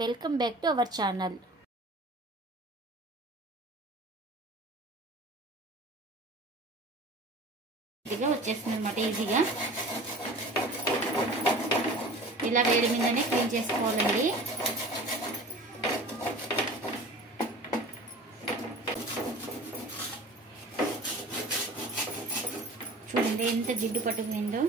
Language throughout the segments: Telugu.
Welcome back to our channel. ఈజీగా వచ్చేస్తుంది అనమాట. ఈజీగా ఇలా వేడి మీదనే క్లీన్ చేసుకోవాలండి. చూడండి ఎంత జిడ్డు పట్టుకుపోయిందో.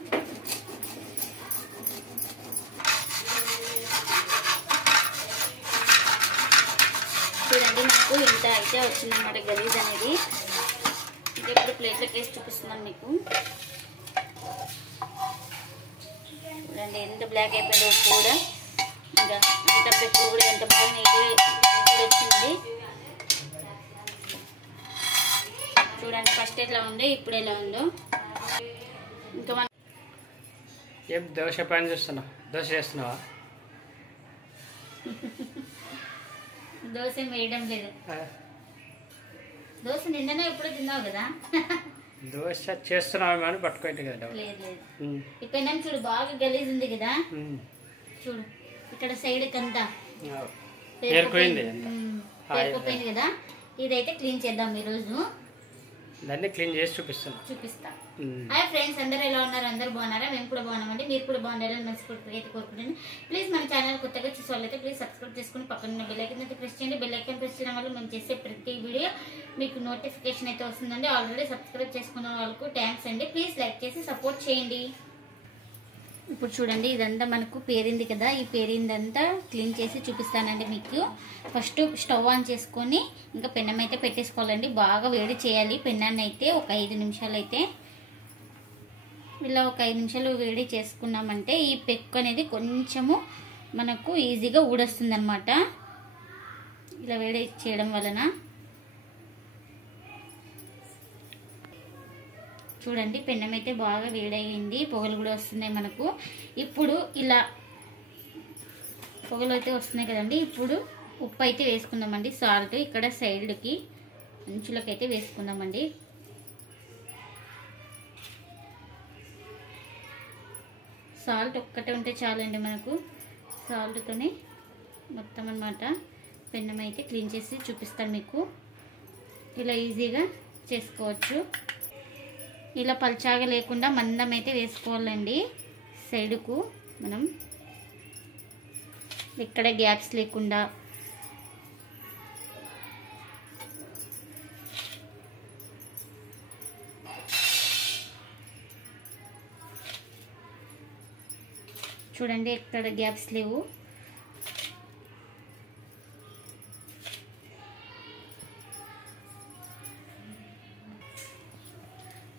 చూడండి నాకు ఇంత అయితే వచ్చిందన్నమాట గలీజ్ అనేది. ఇంకా ఇప్పుడు ప్లేట్లోకి వేసి చూపిస్తున్నాను మీకు. చూడండి ఎంత బ్లాక్ అయిపోయిందో ఉప్పు కూడా. ఇంకా అంత పెప్పు కూడా ఎంత బాగా నీట్గా వచ్చింది. చూడండి ఫస్ట్ ఎట్లా ఉందో ఇప్పుడు ఎలా ఉందో. ఇంకా మనం ఏం దోశ పని చూస్తున్నావు? దోశ చేస్తున్నావా? దోశ వేయడం లేదు. దోశ నిన్ననే ఎప్పుడు తిన్నావు కదా. దోశ చేస్తున్నావు అని పట్టుకోండి కదా. లేదు లేదు. ఇక్కడ చూడు బాగా గలీజ్ ఉంది కదా. చూడు ఇక్కడ సైడ్ కంతా పేరుకుపోయింది కదా. ఇదైతే క్లీన్ చేద్దాం ఈరోజు. దాన్ని క్లీన్ చేసి చూపిస్తా. హాయ్ ఫ్రెండ్స్, అందరూ ఎలా ఉన్నారు? అందరూ బాగున్నారా? మేము కూడా బాగున్నామండి. మీరు కూడా బాగుండాలని మనస్ఫూర్తిగా అయితే కోరుకుంటున్నాను. ప్లీజ్ మన ఛానల్ కొత్తగా చూసే వాళ్ళైతే ప్లీజ్ సబ్స్క్రైబ్ చేసుకుని పక్కన ఉన్న బెల్ ఐకాన్ అయితే ప్రెస్ చేయండి. బెల్ ఐకాన్ ప్రెస్ చేయడం వల్ల మేము చేసే ప్రతి వీడియో మీకు నోటిఫికేషన్ అయితే వస్తుందండి. ఆల్రెడీ సబ్స్క్రైబ్ చేసుకున్న వాళ్ళకు థ్యాంక్స్ అండి. ప్లీజ్ లైక్ చేసి సపోర్ట్ చేయండి. ఇప్పుడు చూడండి ఇదంతా మనకు పేరింది కదా. ఈ పేరిందంతా క్లీన్ చేసి చూపిస్తానండి మీకు. ఫస్ట్ స్టవ్ ఆన్ చేసుకొని ఇంకా పెన్నం అయితే పెట్టేసుకోవాలండి. బాగా వేడి చేయాలి పెన్నాన్ని అయితే. ఒక 5 నిమిషాలు అయితే ఇలా ఒక 5 నిమిషాలు వేడి చేసుకున్నామంటే ఈ పెక్కు అనేది కొంచెము మనకు ఈజీగా ఊడొస్తుంది అనమాట. ఇలా వేడి చేయడం వలన. చూడండి పెన్నం అయితే బాగా వేడయింది. పొగలు కూడా వస్తున్నాయి మనకు. ఇప్పుడు ఇలా పొగలు అయితే వస్తున్నాయి కదండి. ఇప్పుడు ఉప్పు అయితే వేసుకుందామండి. సాల్ట్ ఇక్కడ సైడ్కి అంచులకి అయితే వేసుకుందామండి. సాల్ట్ ఒక్కటే ఉంటే చాలండి మనకు. సాల్ట్తోనే మొత్తం అన్నమాట పెన్నం అయితే క్లీన్ చేసి చూపిస్తాను మీకు. ఇలా ఈజీగా చేసుకోవచ్చు. ఇలా పల్చాగా లేకుండా మందం అయితే వేసుకోవాలండి. సైడుకు మనం ఇక్కడ గ్యాప్స్ లేకుండా. చూడండి ఎక్కడ గ్యాప్స్ లేవు.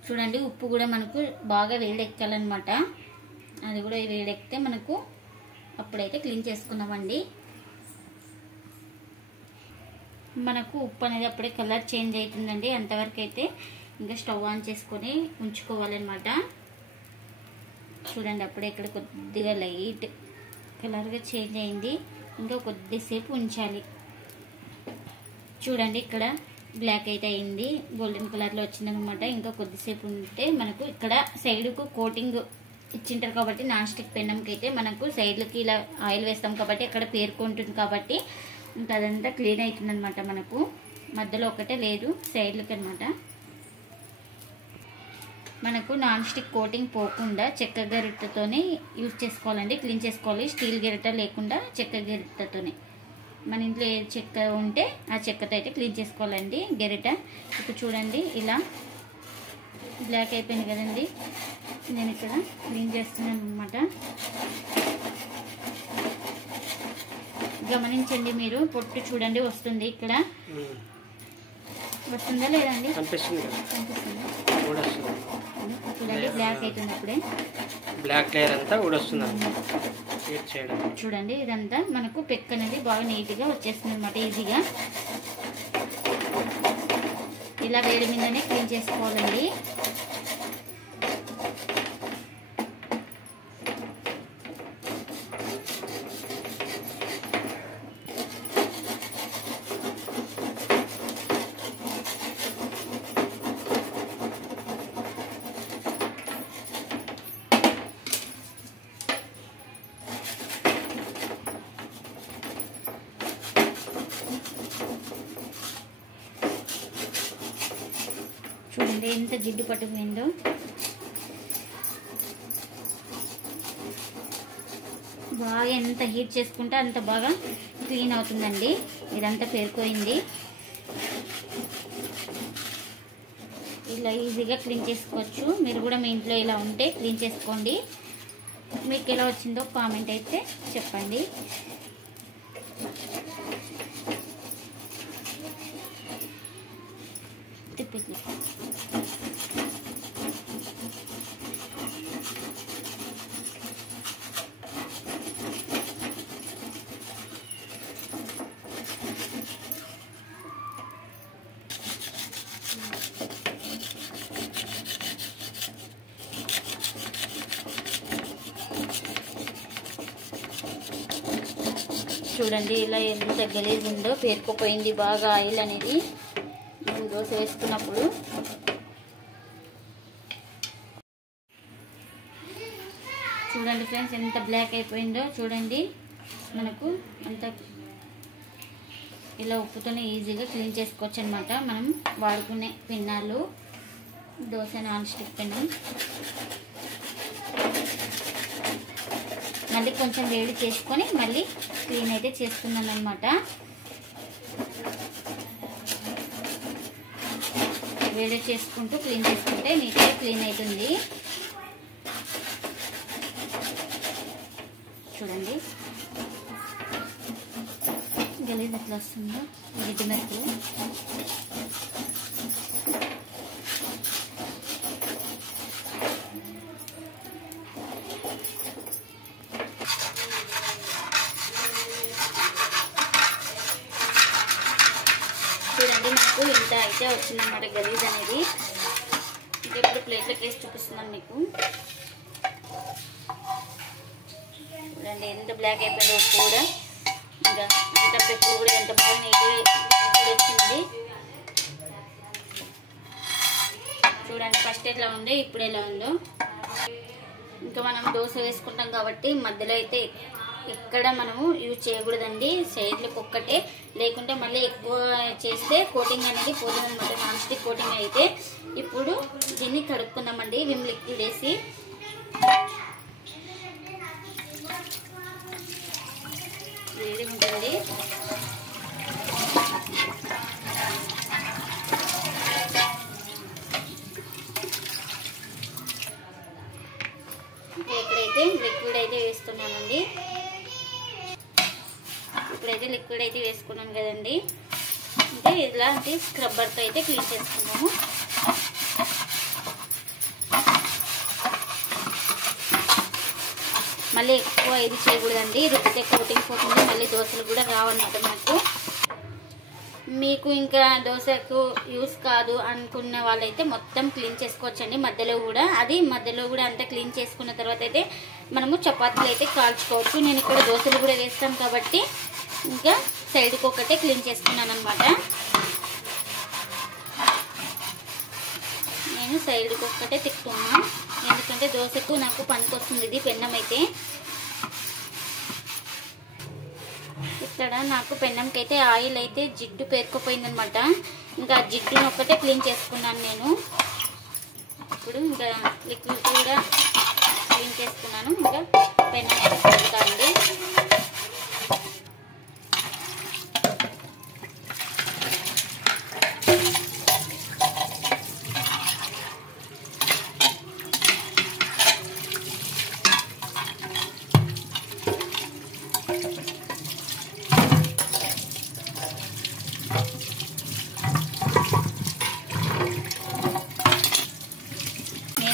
చూడండి ఉప్పు కూడా మనకు బాగా వేడెక్కాలన్నమాట. అది కూడా వేడెక్కితే మనకు అప్పుడైతే క్లీన్ చేసుకున్నామండి. మనకు ఉప్పు అనేది అప్పుడే కలర్ చేంజ్ అవుతుందండి. అంతవరకు అయితే ఇంకా స్టవ్ ఆన్ చేసుకొని ఉంచుకోవాలన్నమాట. చూడండి అప్పుడే ఇక్కడ కొద్దిగా లైట్ కలర్గా చేంజ్ అయింది. ఇంకా కొద్దిసేపు ఉంచాలి. చూడండి ఇక్కడ బ్లాక్ అయితే అయింది, గోల్డెన్ కలర్లో వచ్చిందనమాట. ఇంకా కొద్దిసేపు ఉంటే మనకు ఇక్కడ సైడ్కు కోటింగ్ ఇచ్చింటారు కాబట్టి నాన్ స్టిక్ పెన్నంకి అయితే మనకు సైడ్లకి ఇలా ఆయిల్ వేస్తాం కాబట్టి అక్కడ పేరుకుంటుంది కాబట్టి ఇంకా అదంతా క్లీన్ అవుతుంది అనమాట. మనకు మధ్యలో ఒకటే లేదు, సైడ్లకి అనమాట. మనకు నాన్ స్టిక్ కోటింగ్ పోకుండా చెక్క గరిటెతోనే యూజ్ చేసుకోవాలండి. క్లీన్ చేసుకోవాలి. స్టీల్ గరిటె లేకుండా చెక్క గరిటెతోనే. మన ఇంట్లో ఏ చెక్క ఉంటే ఆ చెక్కతో అయితే క్లీన్ చేసుకోవాలండి గరిటె. ఇప్పుడు చూడండి ఇలా బ్లాక్ అయిపోయింది కదండి. నేను ఇక్కడ క్లీన్ చేస్తున్నాను అనమాట. గమనించండి మీరు. పొట్టు చూడండి వస్తుంది. ఇక్కడ వస్తుందా లేదండి? కనిపిస్తుంది. చూడండి బ్లాక్ అవుతుంది. అప్పుడే బ్లాక్ లేయర్ అంతా ఊడొస్తుంది. చూడండి ఇదంతా మనకు పెక్ అనేది బాగా నీట్గా వచ్చేస్తుంది అనమాట. ఈజీగా ఇలా వేడి మీదనే క్లీన్ చేసుకోవాలండి. చూడండి ఎంత జిడ్డు పట్టుకుపోయిందో. బాగా ఎంత హీట్ చేసుకుంటే అంత బాగా క్లీన్ అవుతుందండి. ఇదంతా పేరుకోయింది. ఇలా ఈజీగా క్లీన్ చేసుకోవచ్చు. మీరు కూడా మీ ఇంట్లో ఇలా ఉంటే క్లీన్ చేసుకోండి. మీకు ఎలా వచ్చిందో కామెంట్ అయితే చెప్పండి. చూడండి ఇలా ఎంత గలీజ్ ఉందో, పేరుకుపోయింది బాగా ఆయిల్ అనేది మనం దోశ వేసుకున్నప్పుడు. చూడండి ఫ్రెండ్స్ ఎంత బ్లాక్ అయిపోయిందో. చూడండి మనకు అంత ఇలా ఉప్పుతోనే ఈజీగా క్లీన్ చేసుకోవచ్చు అనమాట. మనం వాడుకునే పెన్నాలు, దోశ నాన్ స్టిక్ పెన్నం. మళ్ళీ కొంచెం వేడి చేసుకొని మళ్ళీ క్లీన్ అయితే చేస్తున్నాను అనమాట. వేడి చేసుకుంటూ క్లీన్ చేసుకుంటే నీట్గా క్లీన్ అవుతుంది. చూడండి గలీజ్ ఎట్లా వస్తుందో జిడ్డు మెరుపులు. చూడండి మనకు ఇంత అయితే వచ్చిందన్నమాట గలీజ్ అనేది. ఇప్పుడు ప్లేట్లోకి వేసి చూపిస్తున్నాను మీకు. చూడండి ఎంత బ్లాక్ అయిపోయిందో ఉప్పు కూడా. ఇంకా అంత పెప్పు కూడా ఎంత బాగా నీట్గా వచ్చింది. చూడండి ఫస్ట్ ఎట్లా ఉందో ఇప్పుడు ఎలా ఉందో. ఇంకా మనం దోశ వేసుకుంటాం కాబట్టి మధ్యలో అయితే ఎక్కడ మనము యూజ్ చేయకూడదండి. సైడ్లకు ఒక్కటే, లేకుంటే మళ్ళీ ఎక్కువ చేస్తే కోటింగ్ అనేది పోతుందన్నమాట, నాన్ స్టిక్ కోటింగ్ అయితే. ఇప్పుడు దీన్ని కడుక్కుందామండి విమ్ లిక్విడ్ వేసి. వేడి ఉంటుంది. ఇప్పుడైతే లిక్విడ్ అయితే వేస్తున్నానండి. ఇప్పుడైతే లిక్విడ్ అయితే వేసుకున్నాను కదండి. అంటే ఇలాంటి స్క్రబ్బర్తో అయితే క్లీన్ చేసుకున్నాము. మళ్ళీ ఎక్కువ ఇది చేయకూడదండి, రుబ్బితే కోటింగ్ పోతుంది, మళ్ళీ దోశలు కూడా రావన్నమాట మనకు. మీకు ఇంకా దోశకు యూస్ కాదు అనుకున్న వాళ్ళైతే మొత్తం క్లీన్ చేసుకోవచ్చండి మధ్యలో కూడా. అది మధ్యలో కూడా అంతా క్లీన్ చేసుకున్న తర్వాత అయితే మనము చపాతీలు అయితే కాల్చుకోవచ్చు. నేను ఇక్కడ దోశలు కూడా వేస్తాను కాబట్టి ఇంకా సైడ్కి ఒకటే క్లీన్ చేసుకున్నాను అనమాట. నేను సైడ్కి ఒక్కటే తిప్పుతున్నాను, ఎందుకంటే దోశకు నాకు పనికొస్తుంది ఇది పెన్నం అయితే. ఇక్కడ నాకు పెన్నంకి అయితే ఆయిల్ అయితే జిడ్డు పేరుకుపోయిందనమాట. ఇంకా జిడ్డును ఒక్కటే క్లీన్ చేసుకున్నాను నేను. ఇప్పుడు ఇంకా లిక్విడ్ కూడా క్లీన్ చేసుకున్నాను. ఇంకా పెన్నం అయితే కలుపుతానండి.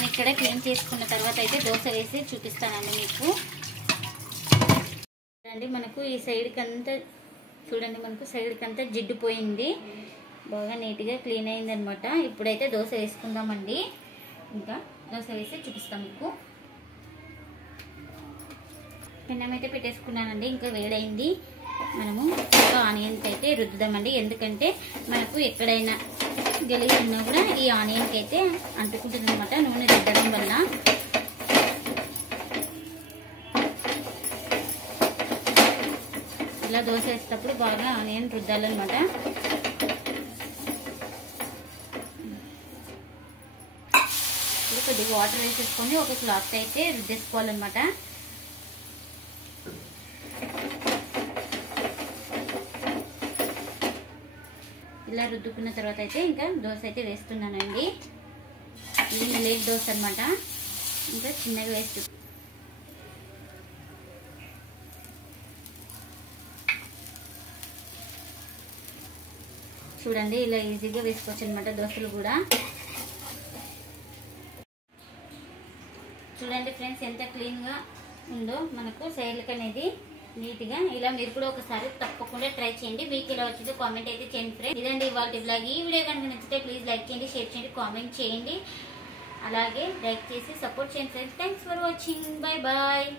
ఇక్కడ క్లీన్ చేసుకున్న తర్వాత అయితే దోశ వేసి చూపిస్తానండి మీకు. చూడండి మనకు ఈ సైడ్కి అంతా, చూడండి మనకు సైడ్కి అంతా జిడ్డు పోయింది, బాగా నీట్గా క్లీన్ అయింది అనమాట. ఇప్పుడైతే దోశ వేసుకుందామండి. ఇంకా దోశ వేసి చూపిస్తాం మీకు. పెన్నం అయితే పెట్టేసుకున్నానండి, ఇంకా వేడైంది. మనము ఇంకా ఆనియన్స్ అయితే రుద్దుదామండి, ఎందుకంటే మనకు ఎక్కడైనా గలీజ్ ఉన్నా కూడా ఈ ఆనియన్కి అయితే అంటుకుంటుంది అనమాట నూనె రుద్దడం వల్ల. ఇలా దోశ వేసేటప్పుడు బాగా ఆనియన్ రుద్దాలన్నమాట. ఇప్పుడు కొద్దిగా వాటర్ వేసేసుకొని ఒక క్లాత్ అయితే రుద్దేసుకోవాలన్నమాట. ఇలా రుద్దుకున్న తర్వాత అయితే ఇంకా దోశ అయితే వేస్తున్నానండి. ఇది మిల్లెట్ దోశ అన్నమాట. ఇంకా చిన్నగా వేస్తూ చూడండి, ఇలా ఈజీగా వేసుకోవచ్చు అనమాట దోశలు కూడా. చూడండి ఫ్రెండ్స్, ఎంత క్లీన్గా ఉందో మనకు సైడ్కి అనేది నీట్గా. ఇలా మీరు కూడా ఒకసారి తప్పకుండా ట్రై చేయండి. మీకు ఇలా వచ్చిందో కామెంట్ అయితే చేయండి ఫ్రెండ్స్. ఇదండి ఇవాళ బ్లాగ్. ఈ వీడియో కనుక నచ్చితే ప్లీజ్ లైక్ చేయండి, షేర్ చేయండి, కామెంట్ చేయండి. అలాగే లైక్ చేసి సపోర్ట్ చేయండి friends. Thanks for watching. Bye bye.